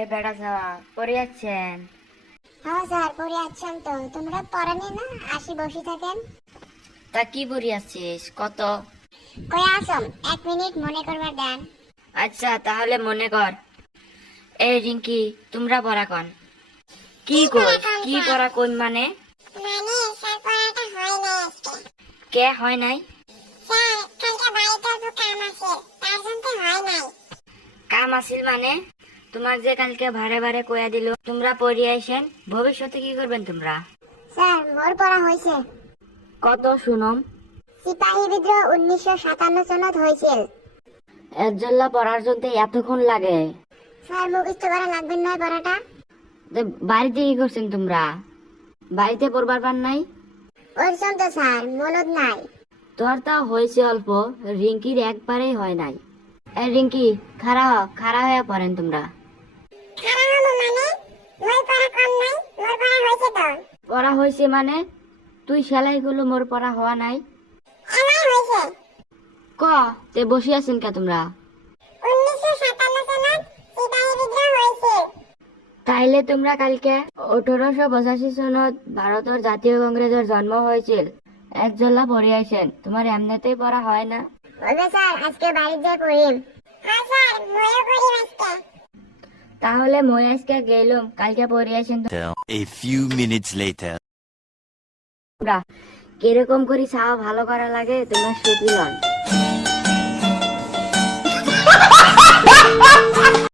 এ বেড়া যাওয়া পড়ে যাচ্ছেন? হ্যাঁ স্যার পড়ে আছেন তো, তোমরা পড়ানি না, আসি বসে থাকেন। তা কি পড়ে আছিস কত? কই আসম 1 মিনিট মনে করবার দেন। আচ্ছা তাহলে মনে কর। এই রিঙ্কি, তোমরা পড়া কন। কি কই কি পড়া কই মানে? মানে স্যার পড়াটা হয় না আজকে। কে হয় নাই? স্যার কালকে বাড়িতে অল্প কাম আছে, তার জন্য হয় নাই। কাম আসিল মানে? তোমার যে কালকে ভাড়ে ভাড়ে কয়া দিল তোমরা পড়ে আইসেন, ভবিষ্যতে কি করবেন তোমরা? স্যার মোর পড়া হয়েছে। কত শুনম? সিপাহী বিদ্রোহ 1957 সনত হয়েছিল। একজল্লা পড়ার জন্য এতক্ষণ লাগে? স্যার মুখস্থ করা লাগবে নয় পড়াটা। তো বাড়িতে কি করছেন তোমরা? বাড়িতে পড়বার পার নাই? ওরসম তো স্যার মনত নাই। তোর তা হয়েছে অল্প, রিঙ্কির একবারেই হয় নাই। এ রিঙ্কি, খাড়া হয়ে পড়েন তোমরা। খারাপ হলো মানে? মোর পড়া কম নাই, মোর পড়া হয়েছে তো। পড়া হয়েছে মানে? তুই সেলাই গুলো মোর পড়া হওয়া নাই? আমার হয়েছে। ক তে বসে আছেন কে তোমরা? 1957 সনত সিপাহী বিদ্রোহ হয়েছে। তাইলে তোমরা কালকে 1885 সনত ভারতের জাতীয় কংগ্রেসের জন্ম হয়েছিল, একজল্লা পড়ে আইসেন, তোমার এমনিতেই পড়া হয় না? বলবে স্যার আজকে বাড়িতে পড়িম। হ্যাঁ স্যার ময়ও পড়িম আজকে। তাহলে মই আজকে গেলাম, কালকে পড়ে আইসেন A few minutes later. তোমরা। কিরকম করে চাওয়া ভালো করা লাগে তোমরা শিখিলন।